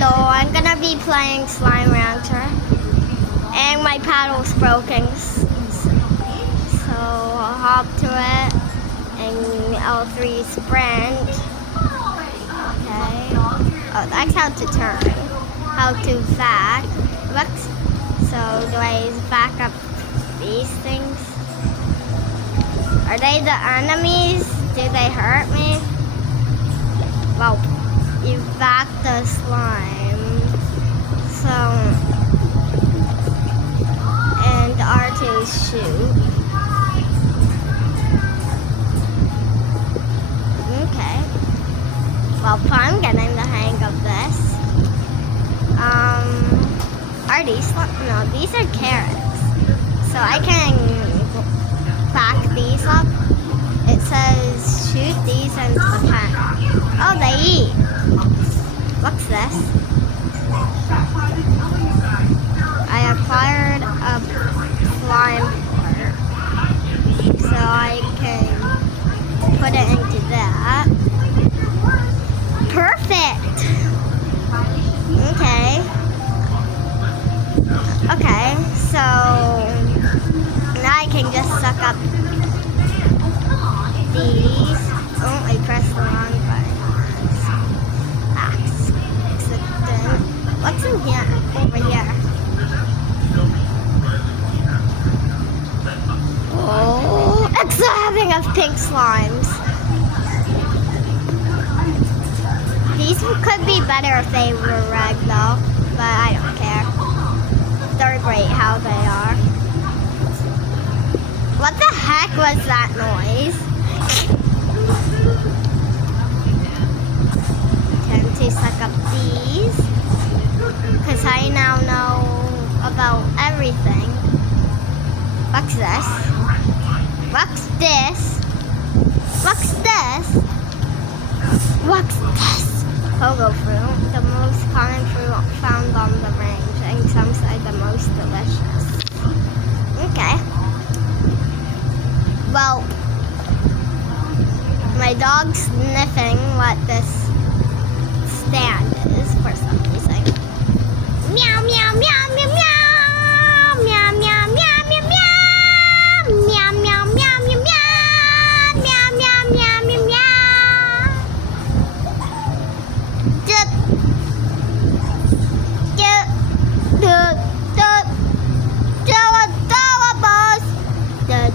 So I'm gonna be playing Slime Rancher. And my paddle's broken. So I'll hop to it. And L3 sprint. Okay. Oh, that's how to turn. How to back. Looks. So do I back up these things? Are they the enemies? Do they hurt me? Well, you back the slime. So, and R2 shoot. Okay. Well, I'm getting the hang of this. Are these? No, these are carrots. So I can back these up. It says shoot these into the pen. Oh, they eat. What's this? I acquired a slime port. So I can put it into that. Perfect! Okay. Okay, so now I can just suck up these. Oh, I pressed the wrong button. Accident. What's in here? Over here. Oh, extra having of pink slimes. These could be better if they were red though, but I don't care. They're great how they are. What the heck was that noise? Time to suck up these. Because I now know about everything. What's this? What's this? What's this? What's this? Pogo fruit, the most common fruit found on the range, and some say the most delicious. Okay. Well, my dog's sniffing what this stand is for some reason. Meow, meow, meow, meow, meow, meow, meow, meow, meow, meow, meow, meow, meow, meow, meow, meow, meow, meow, meow.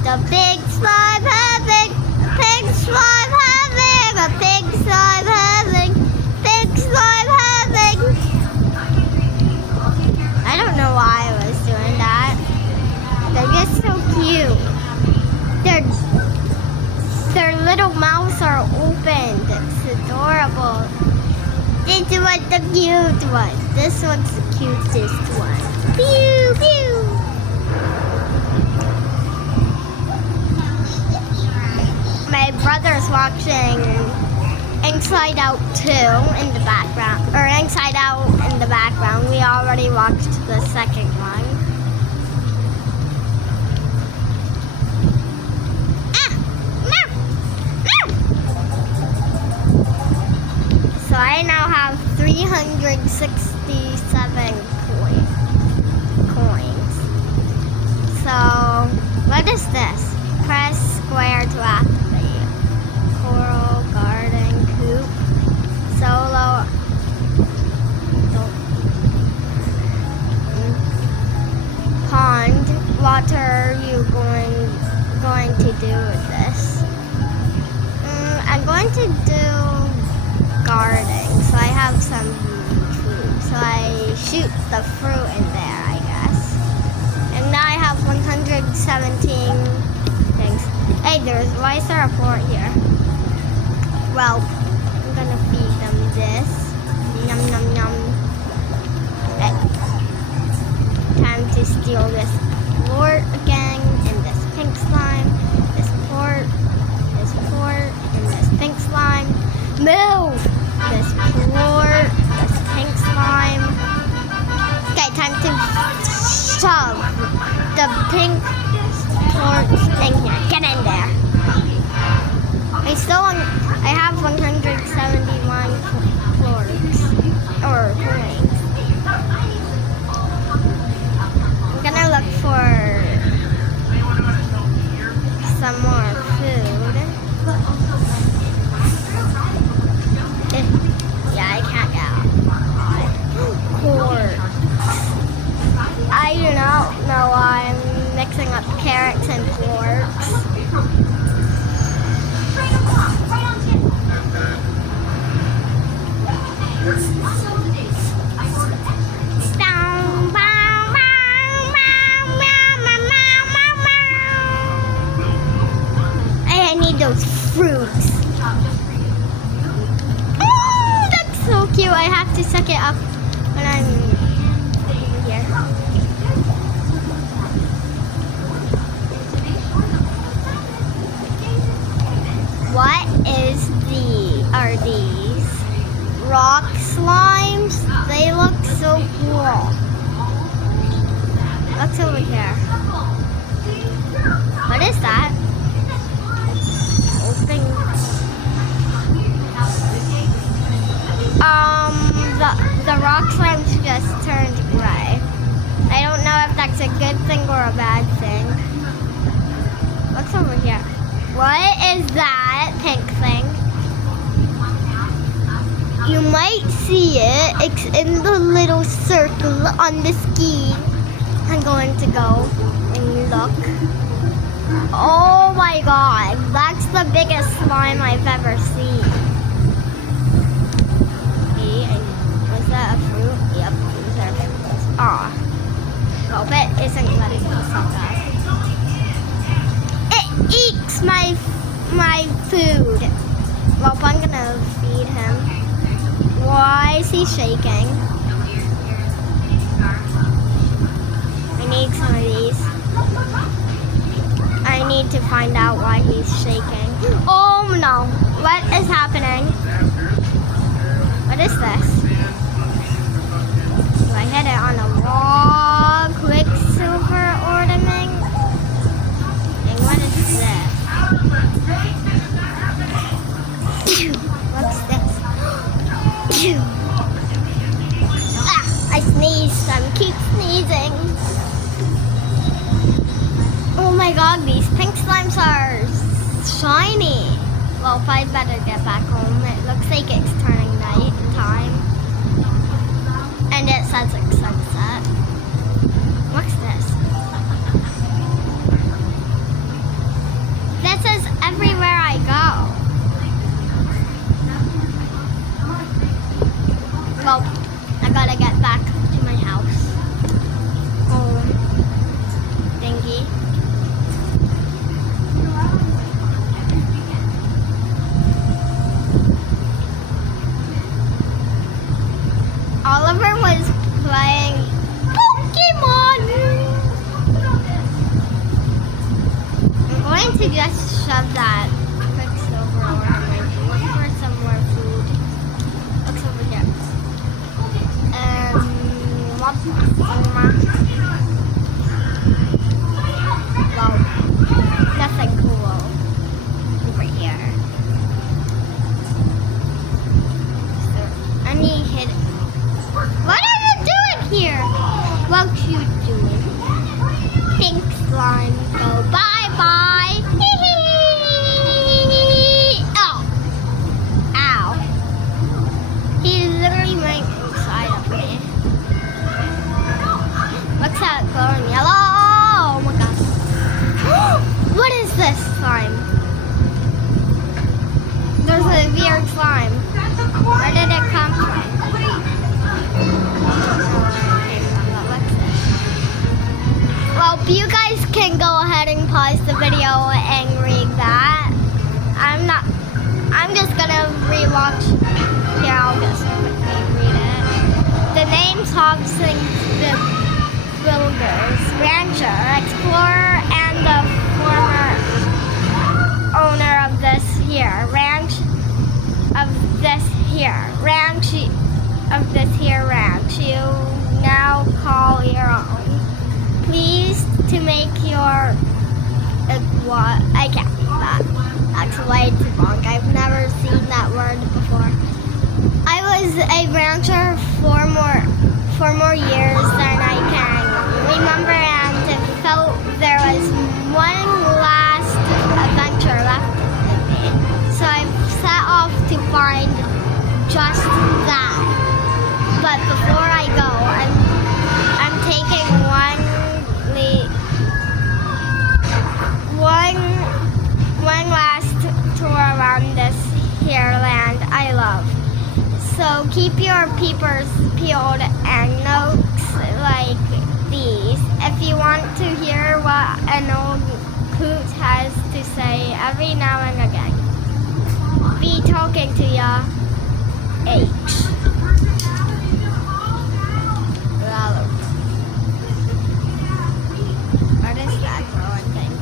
The big slime having, pig slime having, a pig slime having, pig slime having. I don't know why I was doing that. They're just so cute. Their little mouths are opened. It's adorable. This one's the cute one. This one's the cutest one. Pew, pew. My brother's watching Inside Out 2 in the background, or Inside Out in the background. We already watched the second one. So I now have 367 coins. So what is this? Press square to activate. Coral garden coop. Solo. Pond. What are you going to do with this? I'm going to do gardening. So I have some food. So I shoot the fruit in there, I guess. And now I have 117 things. Hey, why is there a port here? Well, I'm gonna feed them this. Yum, yum, yum. Time to steal this port again, and this pink slime, this port, and this pink slime. Move! This port, this pink slime. Okay, time to shove the pink port in here. Get in there. I have 171 floors or coins. carrots and forks. I need those fruits. Oh, that's so cute. I have to suck it up when I'm here. What are these? Rock slimes? They look so cool. What's over here? What is that? Open. The rock slimes just turned gray. I don't know if that's a good thing or a bad thing. What's over here? What is that pink thing? You might see it. It's in the little circle on the screen. I'm going to go and look. Oh my god, that's the biggest slime I've ever seen. Was that a fruit? Yep, these are fruits. Aw. Well, it isn't letting me suck up. It eats my food. Well, I'm gonna feed him. Why is he shaking? I need some of these. I need to find out why he's shaking. Oh no, what is happening? What is this? Do I hit it on a wall? Quicksilver ornament? And what is this? What's this? I sneezed. I keep sneezing. Oh my god, these pink slimes are shiny. Well, I better get back home. It looks like it's turning night time. And it says it's sunset. What's this? This is everywhere I go. Well, I gotta get back to my house. Home. Thingy. Oliver was playing Pokemon. I'm going to just shove that quicksilver ornament. Look for some more food. Looks over here. Wow, nothing cool over here. So, any hidden. What are you doing here? What you doing? Pink slime, go bye bye. Oh, ow! He literally went inside of me. What's that glowing yellow? Oh my god! What is this slime? There's a weird slime. Where did it come from? Well, you guys can go ahead and pause the video and read that. I'm just gonna rewatch. Here, I'll just quickly read it. The name's Hobson the Builders, Rancher, Explorer, and the former owner of this here ranch. You now call your own. Pleased to make your what? I can't read that. That's way too long. I've never seen that word before. I was a rancher for more years than I can remember, and felt there was one last adventure left in me. So I set off to find just that. But before I go, I'm taking one keep your peepers peeled and notes like these if you want to hear what an old coot has to say every now and again. Be talking to ya. H. What is that glowing thing?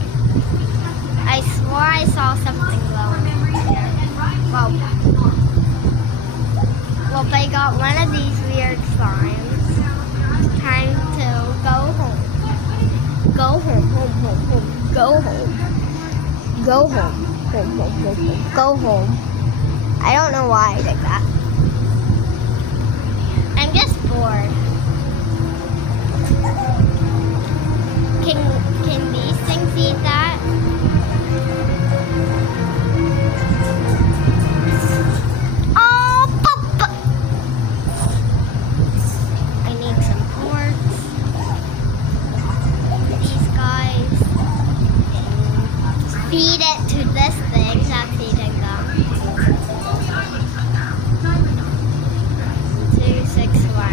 I swore I saw something glowing here. Well, they got one of these weird slimes. Time to go home. Go home, home, home, home. Go home. Go home. Home, home, home, home. Go home. I don't know why I did that. I'm just bored. Can these things eat that? Oh, Papa! I need some porks. These guys. Feed it to this thing that's eating them. 2, 6, 1.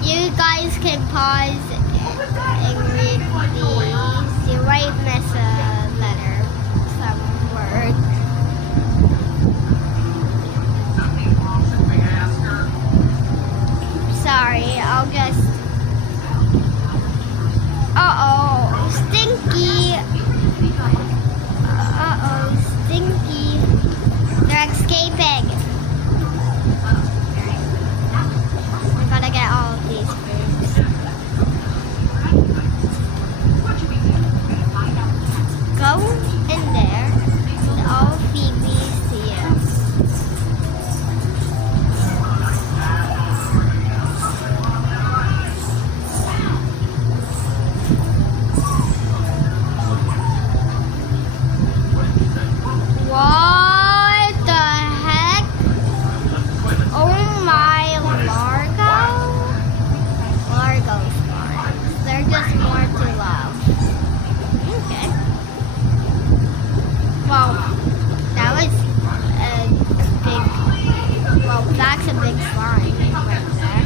You guys can pause and read these. You might miss a letter, some words. Sorry, I'll just... Uh-oh, Stinky. Uh-oh, Stinky. They're escaping. Gotta get all of these fruits. Go in there and I'll feed these to you. What the heck? Oh my Largo slimes. They're just more to love. Okay. Well, that was a big, well, that's a big slime right there.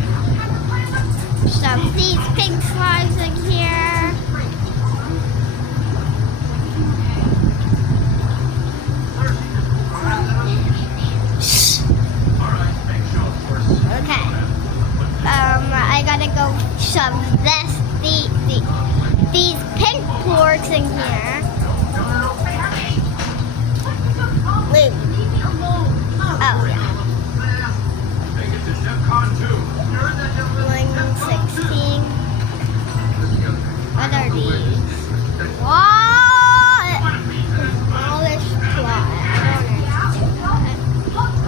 Shove these pink slimes in here. Okay. I gotta go shove these pink porks in here. Wait. Oh, yeah. 116. What are these? What? Polish plot. I don't understand that.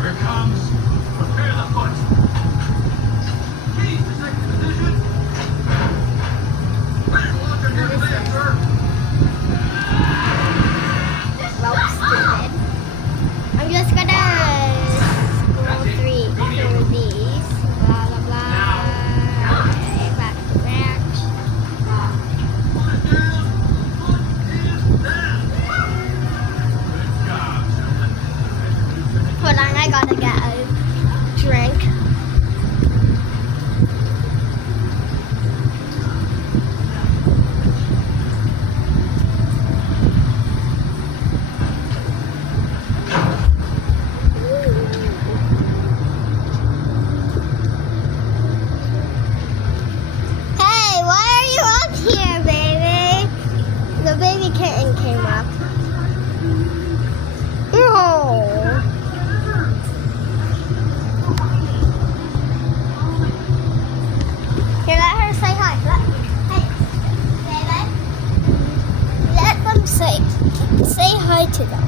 Here comes. Prepare the foot. I'm just gonna scroll through these. Blah blah blah. Okay, back to ranch. Hold on, I gotta get a drink. Say hi to them.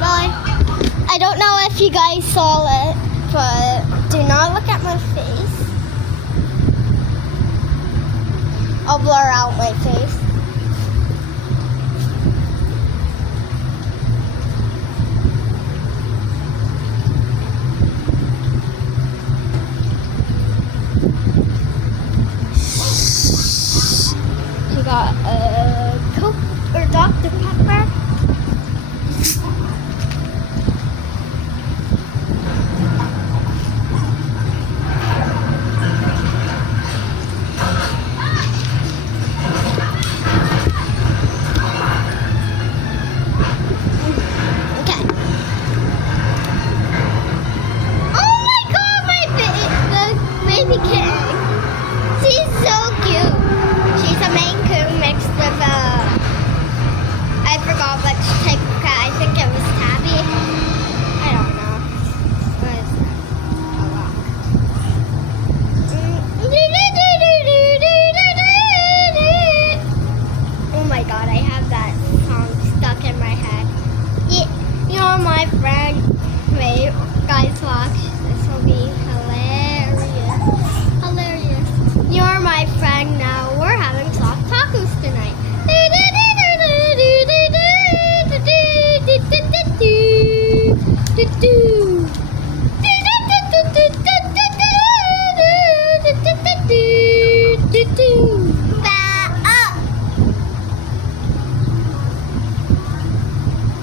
Bye. I don't know if you guys saw it, but do not look at my face. I'll blur out my face. We got a Coke or Dr. Pepper.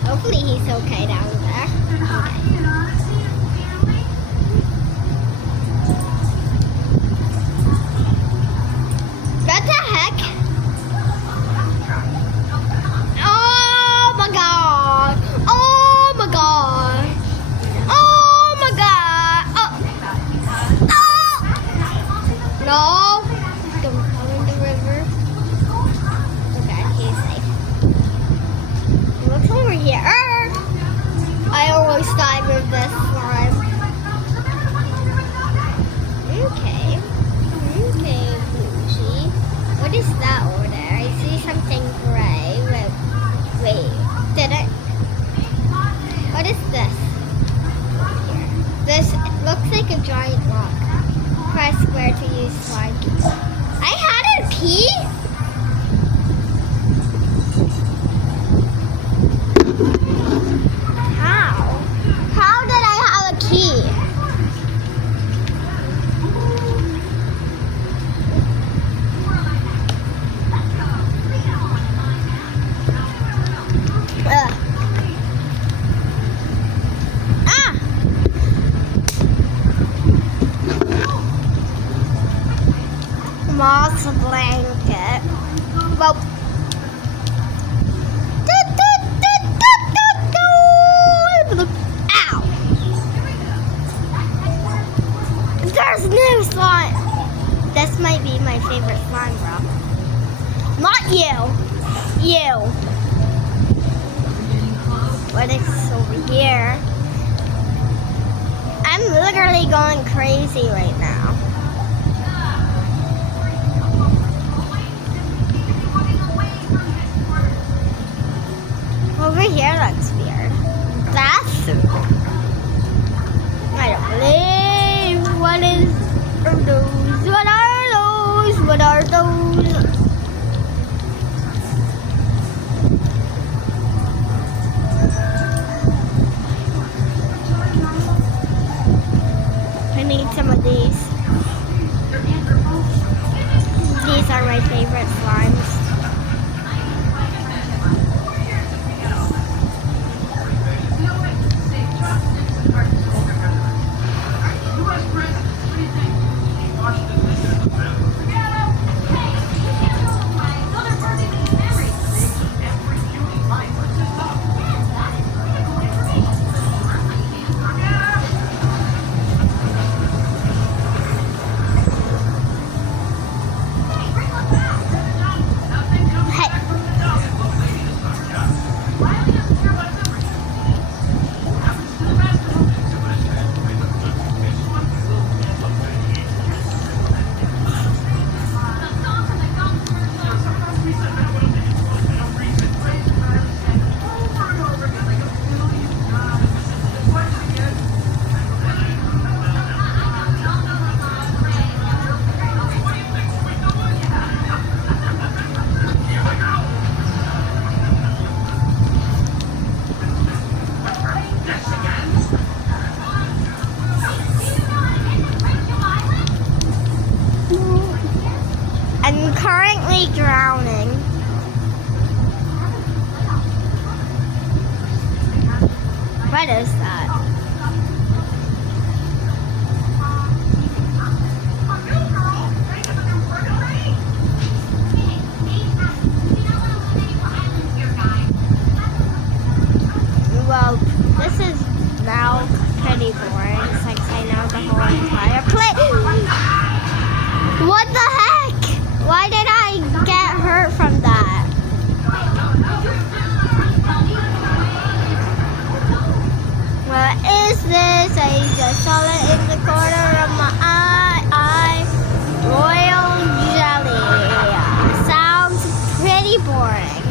Hopefully he's okay down there. Okay. What the heck? Oh my god! Oh my god! Oh my god! Oh! No! Don't fall in the river. Okay, he's safe. Look over here. I almost died with this slime. Okay. Okay, Bougie. What is that over there? I see something gray. Wait. Did it? What is this? Here. This looks like a giant rock. Press square to use slime. I had a key? How did I have a key? Moss blanket. Well. Ow! There's new slime. This might be my favorite slime, bro. Not you. You. What is over here? I'm literally going crazy right now. Over here looks weird. Bathroom. I don't believe. What are those? What are those? What are those? I need some of these. These are my favorite slimes. I'm currently drowning. What is that? Well, this is now pretty boring since I know the whole entire place. What the heck? Why did I get hurt from that? What is this? I just saw it in the corner of my eye. Royal jelly. Sounds pretty boring.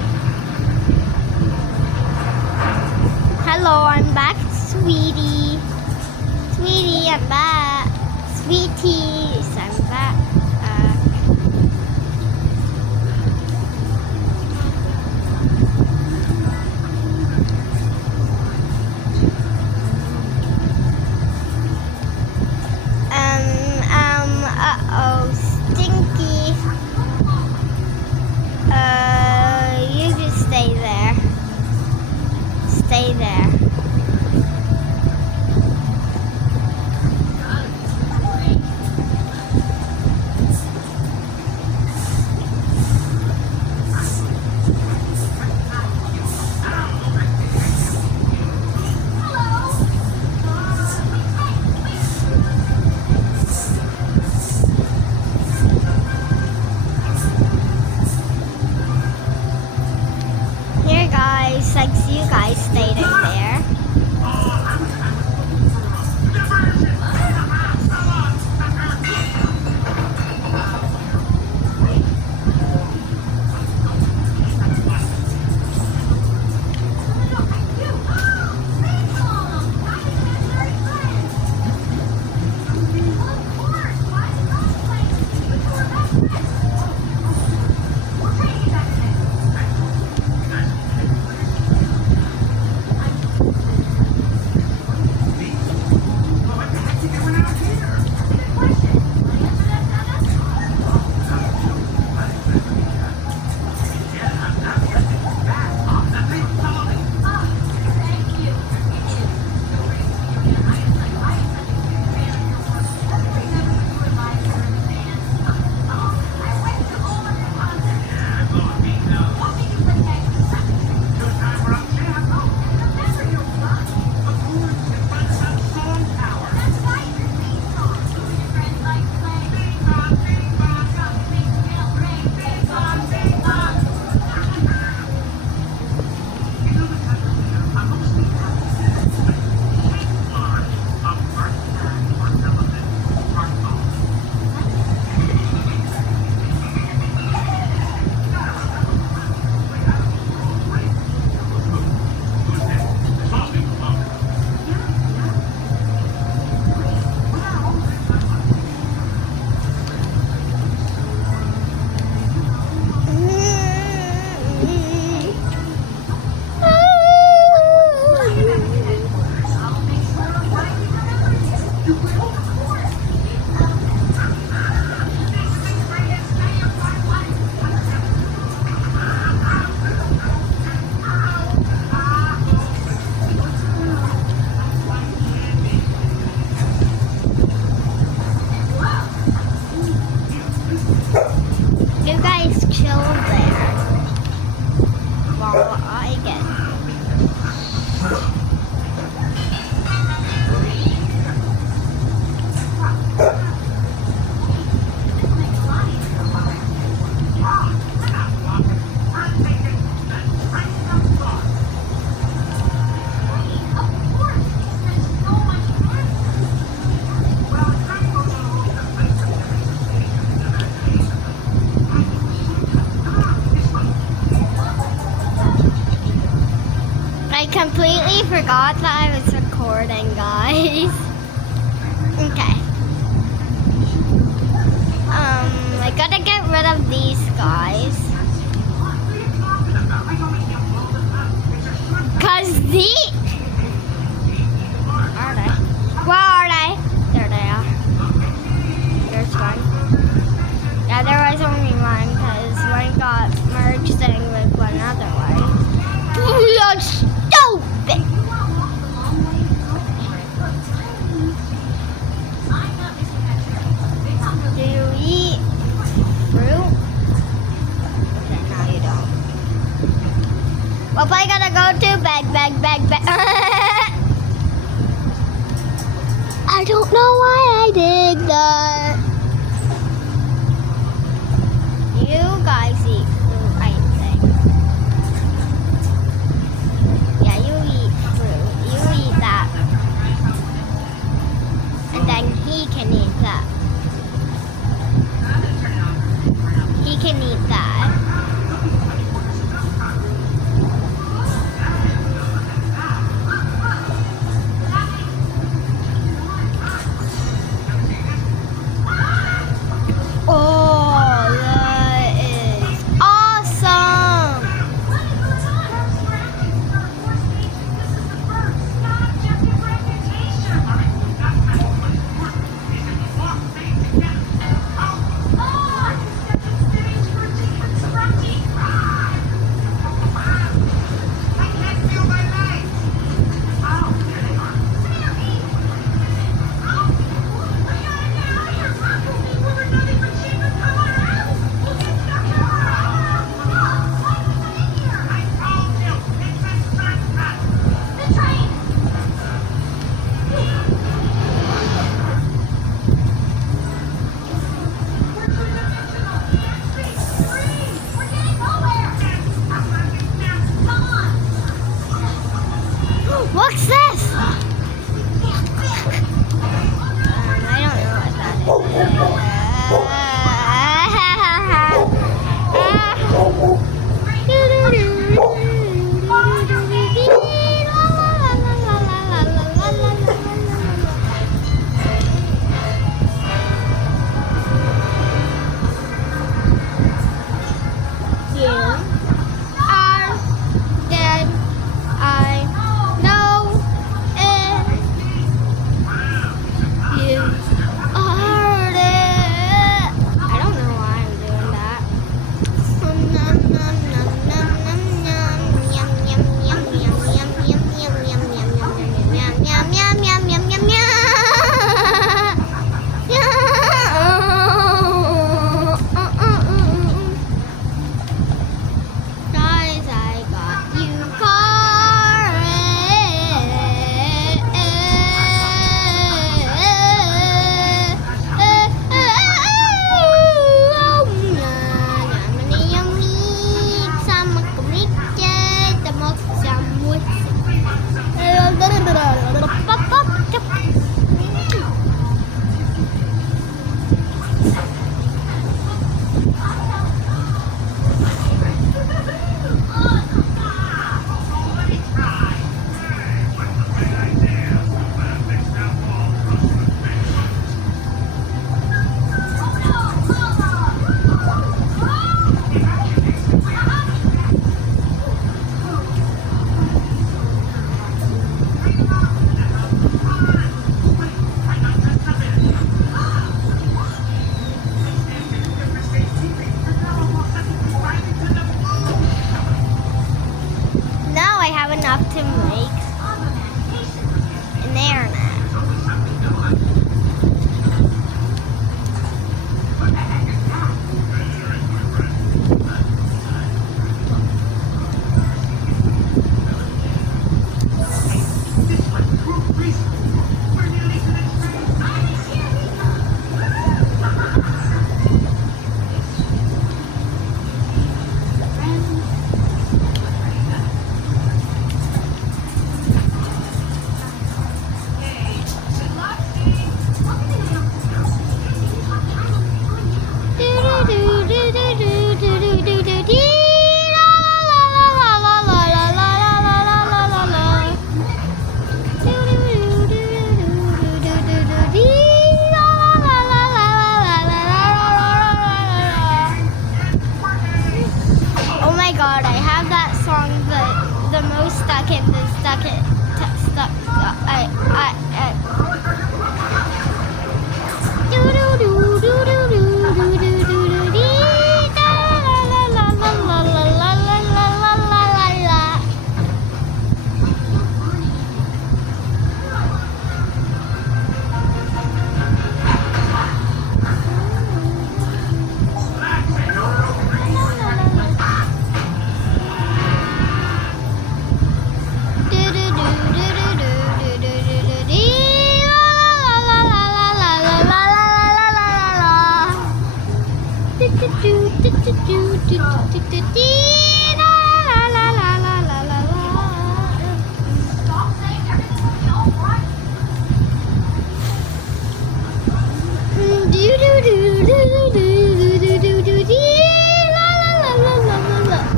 Hello, I'm back, sweetie. Sweetie, I'm back. Sweeties, I'm back. Uh-oh, Stinky. You just stay there. Stay there. Here, guys, thanks you guys stayed in there. You guys chill there while I get. I completely forgot that I was recording, guys. Okay. I gotta get rid of these guys. Cause are they? Where are they? There they are. There's one. Yeah, there was only one. one got merged in with one other one. You're stupid! Do you eat fruit? Okay, no you don't. Well, I gotta go to bed. I don't know why I did that. You guys eat fruit, I think. Yeah, you eat fruit. You eat that. And then he can eat that. He can eat that. Oh, that is awesome!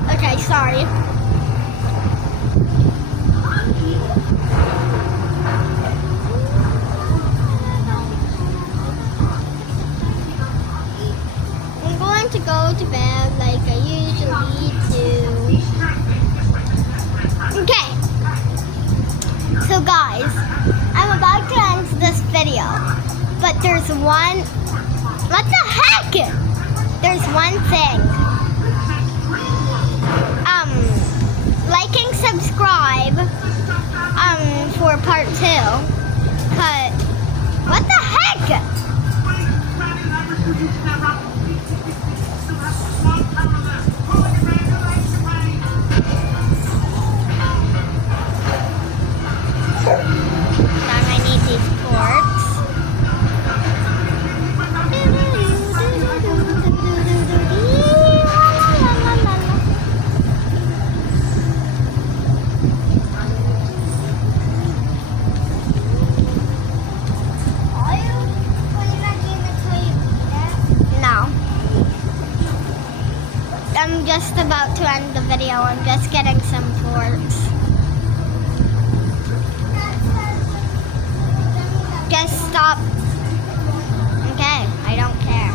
Okay, sorry. I'm going to go to bed like I usually do. Okay. So guys, I'm about to end this video, but there's one. What the heck? There's one thing. Like and subscribe. For part 2. But what the heck? Now I need these ports. No. I'm just about to end the video. I'm just getting some ports. Just stop. Okay, I don't care.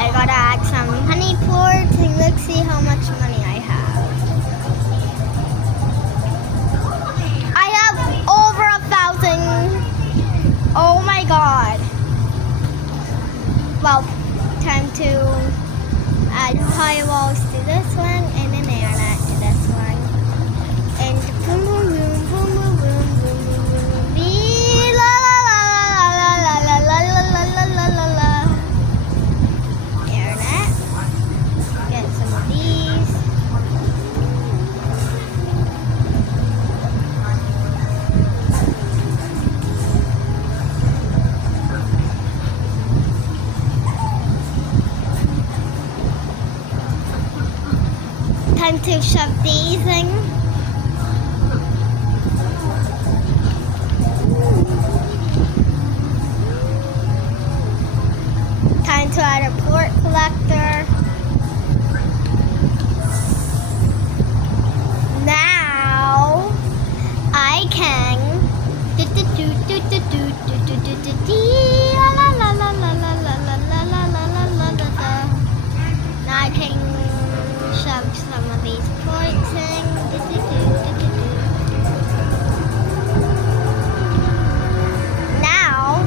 I gotta add some honey ports and let's see how much money I have. I have over 1,000. Oh my god. Well, time to add firewalls to this one and an internet to this one. And boom boom boom boom boom boom boom boom boom bee la la la la la la la la la la la. Internet. Get some of these. Time to shove these in. Time to add a port collector. Now I can now I can shove some of these ports in. Now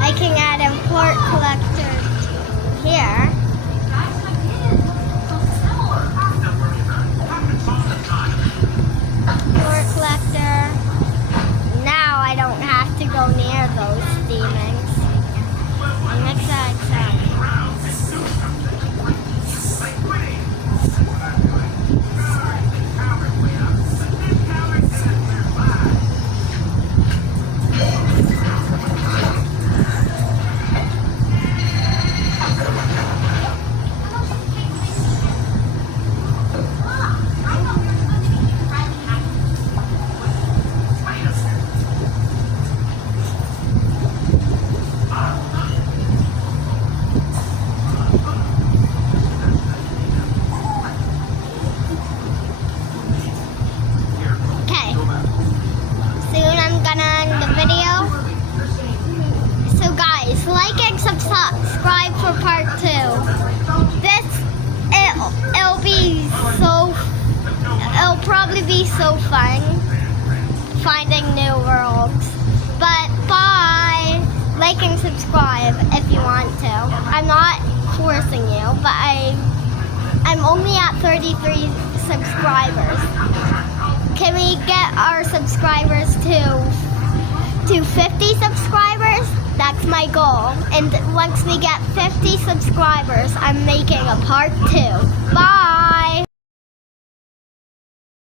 I can add a port collector here. Port collector. Now I don't have to go near those demons. Subscribe for part 2. It'll probably be so fun finding new worlds. But bye. Like and subscribe if you want to. I'm not forcing you, but I'm only at 33 subscribers. Can we get our subscribers to 50 subscribers? That's my goal. And once we get 50 subscribers, I'm making a part 2.